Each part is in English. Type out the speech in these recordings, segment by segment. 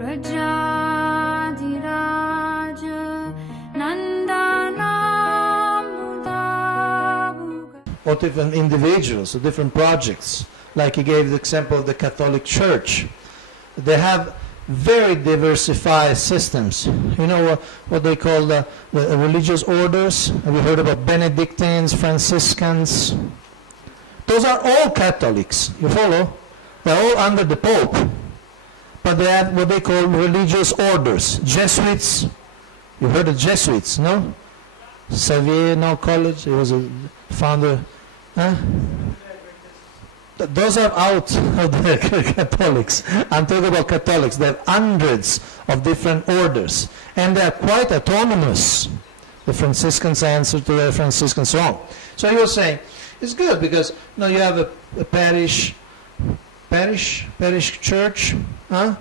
Or different individuals, or different projects. Like he gave the example of the Catholic Church. They have very diversified systems. You know what they call the religious orders? Have you heard about Benedictines, Franciscans? Those are all Catholics. You follow? They're all under the Pope. But they have what they call religious orders. Jesuits. You heard of Jesuits, no? Xavier now College, he was a founder. Huh? Those are out of the Catholics. I'm talking about Catholics. They have hundreds of different orders. And they are quite autonomous. The Franciscans answer to the Franciscans, so on. So he was saying, it's good because you have a parish church, huh?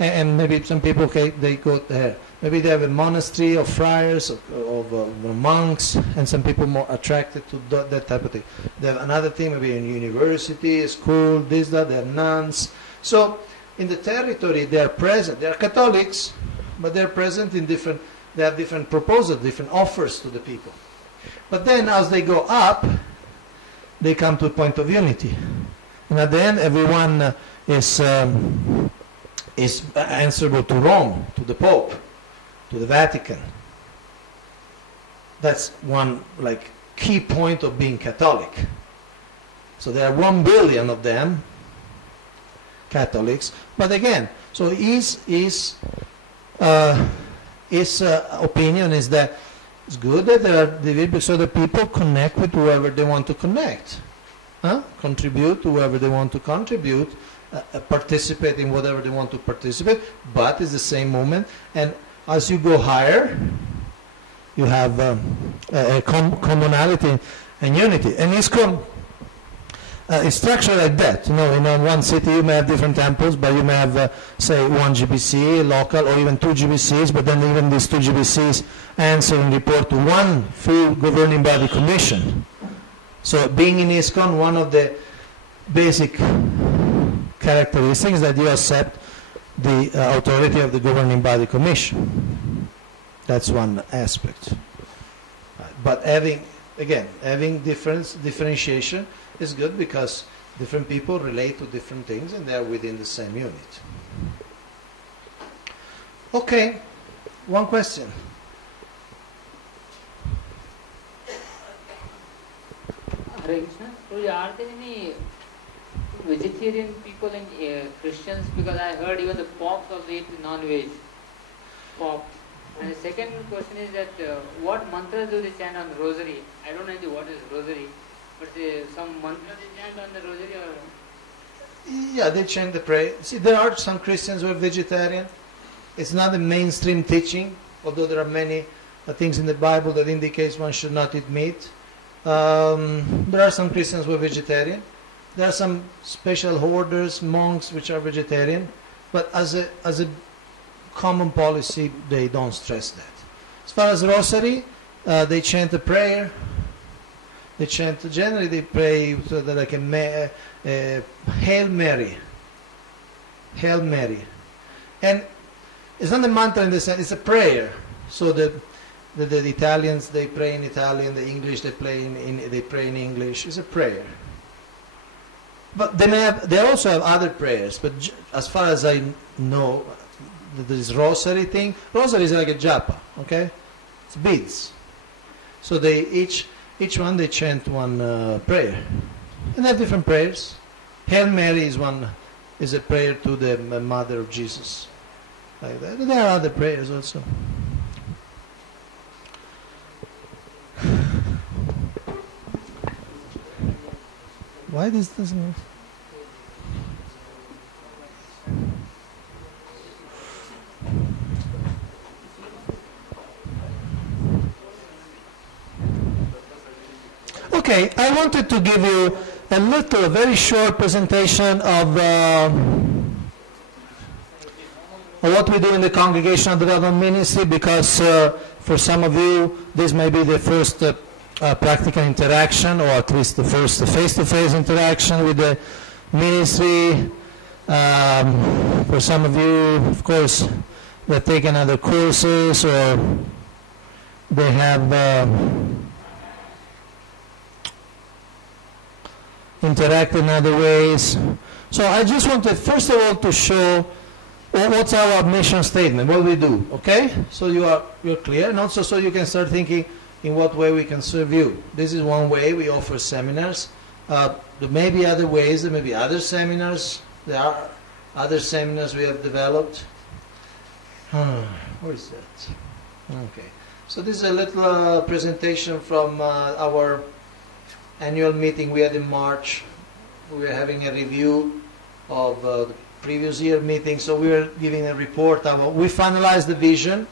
And maybe some people, okay, they go there. Maybe they have a monastery of friars, of monks, and some people more attracted to that type of thing. They have another thing, maybe in university, school, this, that, they have nuns. So in the territory they are present. They are Catholics, but they are present in different, they have different proposals, different offers to the people. But then as they go up, they come to a point of unity. And at the end, everyone is answerable to Rome, to the Pope, to the Vatican. That's one key point of being Catholic. So there are 1 billion of them, Catholics. But again, so his opinion is that it's good that there are divisions so that people connect with whoever they want to connect, contribute to whoever they want to contribute, participate in whatever they want to participate, but it's the same moment. And as you go higher, you have a commonality and unity. And ISKCON is structured like that. In one city you may have different temples, but you may have, say, one GBC, local, or even 2 GBCs, but then even these 2 GBCs answer and report to one full governing body commission. So being in ISKCON, one of the basic characteristics is that you accept the authority of the governing body commission. That's one aspect. But having differentiation is good because different people relate to different things and they are within the same unit. Okay, one question. Hare Krishna. So are there any vegetarian people and Christians? Because I heard even the Pope also eat non-veg. Pope. And the second question is that what mantras do they chant on the rosary? I don't know what is rosary, but some mantra they chant on the rosary or? Yeah, they chant the prayer. See, there are some Christians who are vegetarian. It's not a mainstream teaching, although there are many things in the Bible that indicates one should not eat meat. There are some Christians who are vegetarian. There are some special orders, monks, which are vegetarian. But as a common policy, they don't stress that. As far as rosary, they chant a prayer. They chant, generally they pray like a Hail Mary. Hail Mary. And it's not a mantra in the sense, it's a prayer. So the Italians, they pray in Italian, the English, they pray in English. It's a prayer. But they also have other prayers. But as far as I know, this rosary thing, rosary is like a japa, okay? It's beads. So they each one they chant one prayer, and they have different prayers. Hail Mary is a prayer to the Mother of Jesus, like that. And there are other prayers also. Why this doesn't? Okay, I wanted to give you a very short presentation of what we do in the Congregational Development Ministry, because for some of you this may be the first practical interaction, or at least the first face-to-face interaction with the ministry. For some of you, of course, they've taken other courses or they have interacted in other ways. So I just wanted, first of all, to show what's our mission statement, what we do, okay? So you're clear, and also so you can start thinking in what way we can serve you. This is one way we offer seminars. There may be other ways, there may be other seminars. There are other seminars we have developed. Where is that? Okay. So this is a little presentation from our annual meeting we had in March. We were having a review of the previous year meeting, so we were giving a report. We finalized the vision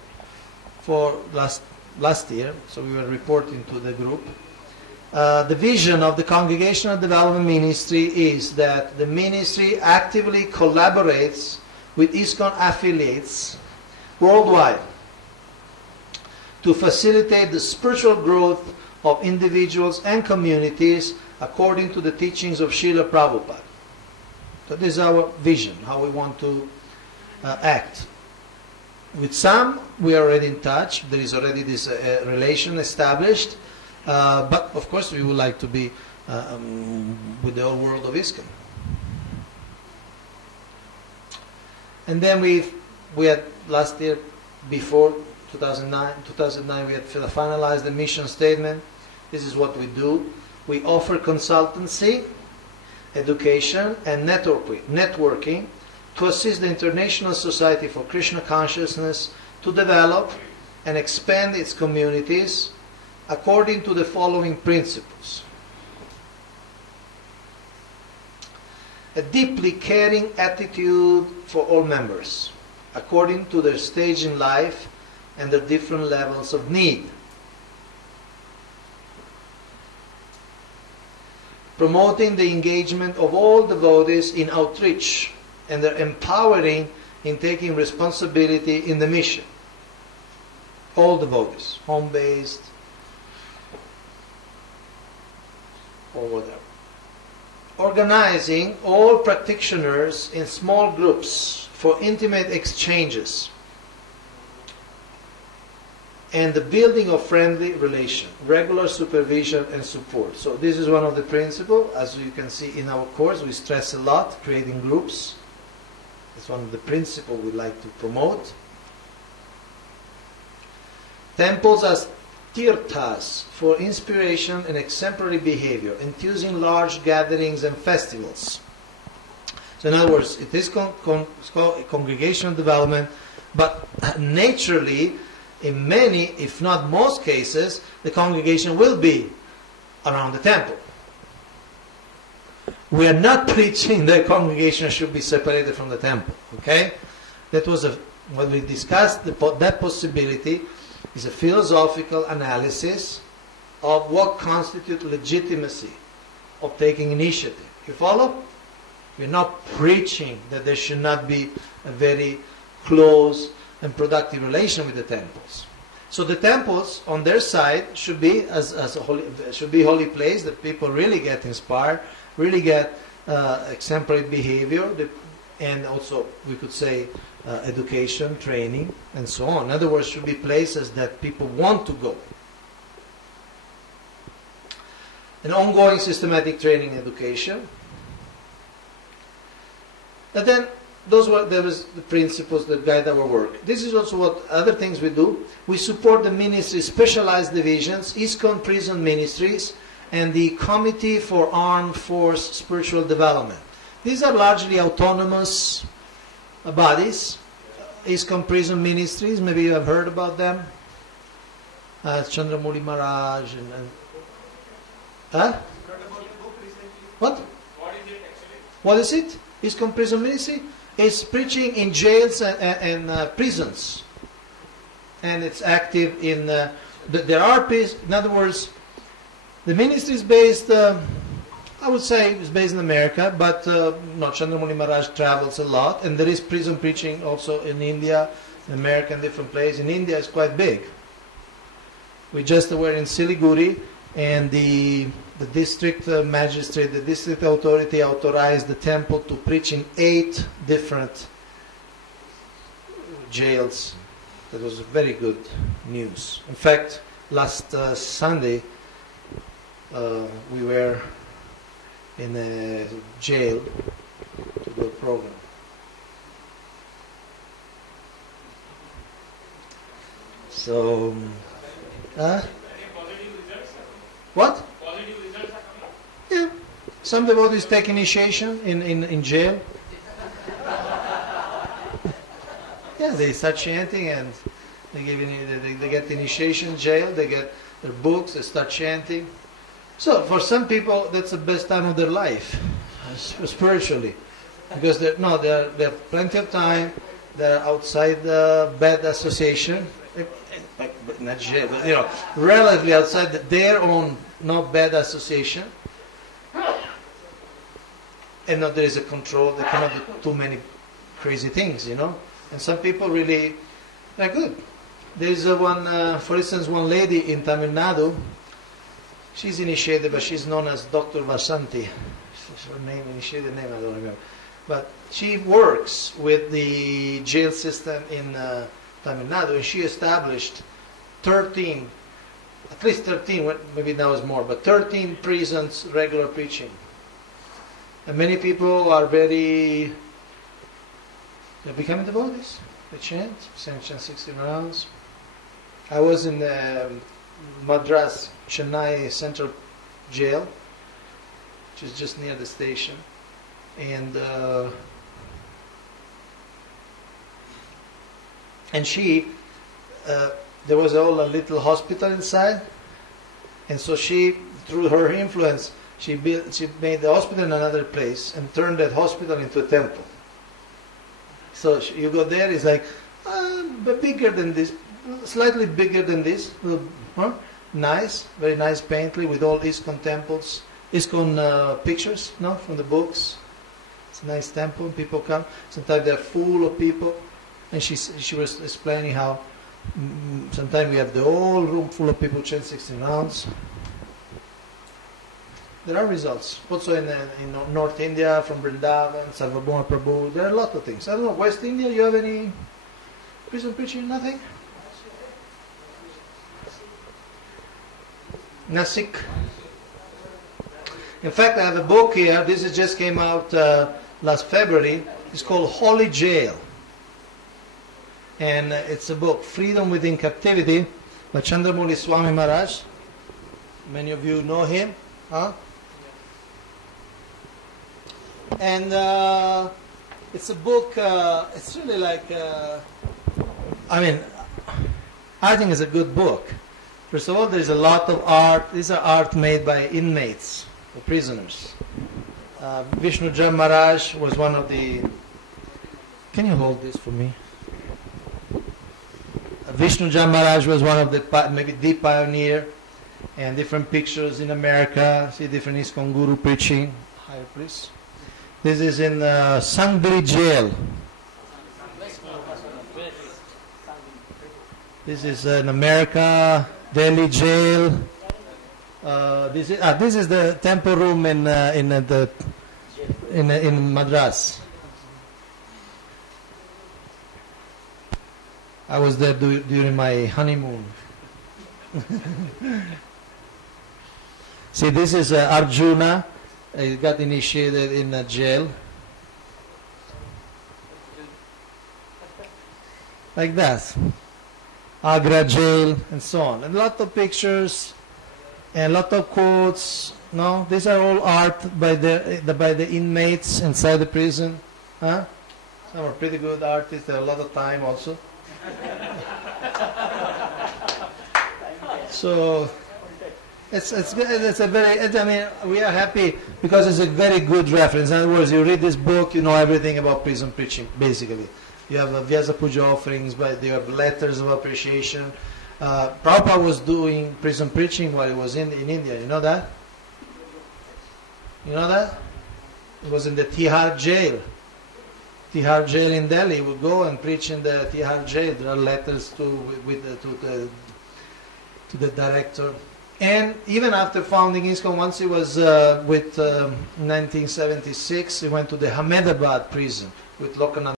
for last year, so we were reporting to the group. The vision of the Congregational Development Ministry is that the ministry actively collaborates with ISKCON affiliates worldwide to facilitate the spiritual growth of individuals and communities according to the teachings of Srila Prabhupada. So this is our vision, how we want to act. With some, we are already in touch. There is already this relation established. But, of course, we would like to be with the whole world of ISKCON. And then we had last year, before 2009, we had finalized the mission statement. This is what we do. We offer consultancy, education, and networking to assist the International Society for Krishna Consciousness to develop and expand its communities according to the following principles. A deeply caring attitude for all members, according to their stage in life and their different levels of need. Promoting the engagement of all devotees in outreach and their empowering in taking responsibility in the mission. All devotees, home-based, or whatever. Organizing all practitioners in small groups for intimate exchanges and the building of friendly relation, regular supervision and support. So this is one of the principles. As you can see in our course, we stress a lot, creating groups. It's one of the principles we like to promote. Temples as tirthas for inspiration and exemplary behavior, enthusing large gatherings and festivals. So in other words, it is congregational development, but naturally, in many, if not most cases, the congregation will be around the temple. We are not preaching the congregation should be separated from the temple. Okay? That was what we discussed. That possibility is a philosophical analysis of what constitutes legitimacy of taking initiative. You follow? We're not preaching that there should not be a very close and productive relation with the temples. So the temples on their side should be holy place that people really get inspired, really get exemplary behavior, and also we could say education, training, and so on. In other words, should be places that people want to go. An ongoing systematic training and education. And then there was the principles that guide our work. This is also what other things we do. We support the ministry's specialized divisions, ISKCON Prison Ministries, and the Committee for Armed Force Spiritual Development. These are largely autonomous bodies. ISKCON Prison Ministries, maybe you have heard about them. Chandramuli Maharaj What? What is it? ISKCON Prison Ministry? It's preaching in jails and prisons. And it's active in... there are... In other words, the ministry is based... I would say it's based in America, but Chandramuli Maharaj travels a lot. And there is prison preaching also in India, in America, and different places. In India, it's quite big. We just were in Siliguri, and the the district magistrate, the district authority authorized the temple to preach in 8 different jails. That was very good news. In fact, last Sunday we were in a jail to do a program. So, what? Yeah, some devotees take initiation in jail. Yeah, they start chanting and they get initiation in jail. They get their books. They start chanting. So for some people, that's the best time of their life, spiritually, because they have plenty of time. They're outside the bad association, not jail, but relatively outside their own not bad association, and there is a control. They cannot do too many crazy things, And some people really, they're good. There is for instance, one lady in Tamil Nadu. She's initiated, but she's known as Dr. Vasanti. Her name, initiated name, I don't remember. But she works with the jail system in Tamil Nadu, and she established 13, at least 13, maybe now is more, but 13 prisons regular preaching. And many people are they're becoming devotees. They chant 16 rounds. I was in Madras, Chennai Central Jail, which is just near the station. And she, there was a little hospital inside, and so she, through her influence, she made the hospital in another place and turned that hospital into a temple. So you go there, it's like bigger than this, slightly bigger than this, nice, very nice painting with all ISKCON temples, ISKCON pictures, from the books. It's a nice temple. People come. Sometimes they're full of people, and she was explaining how sometimes we have the whole room full of people chant 16 rounds. There are results. Also in North India, from Vrindavan, Kaunteya Prabhu, there are a lot of things. I don't know, West India, you have any prison preaching? Nothing? Nasik. In fact, I have a book here. This just came out last February. It's called Holy Jail. And it's a book, Freedom Within Captivity, by Chandramoli Swami Maharaj. Many of you know him. Huh? And it's a book, it's really like, I think it's a good book. First of all, there's a lot of art. These are art made by inmates, or prisoners. Vishnu Jam Maharaj was one of the... Can you hold this for me? Vishnu Jam Maharaj was one of the, maybe the pioneer, and different pictures in America. See different ISKCON Guru preaching. Higher, please. This is in Sangli Jail. This is in America, Delhi Jail. This is the temple room in Madras. I was there during my honeymoon. See, this is Arjuna. He got initiated in a jail. Like that. Agra jail and so on. And a lot of pictures and a lot of quotes. No, these are all art by the inmates inside the prison. Huh? Some are pretty good artists. They have a lot of time also. So it's a very, we are happy because it's a very good reference. In other words, you read this book, you know everything about prison preaching, basically. You have Vyasa Puja offerings, but you have letters of appreciation. Prabhupada was doing prison preaching while he was in India. You know that? You know that? He was in the Tihar jail. Tihar jail in Delhi. He would go and preach in the Tihar jail. There are letters to the director. And even after founding ISKCON, once he was with 1976, he went to the Ahmedabad prison with Lokanand.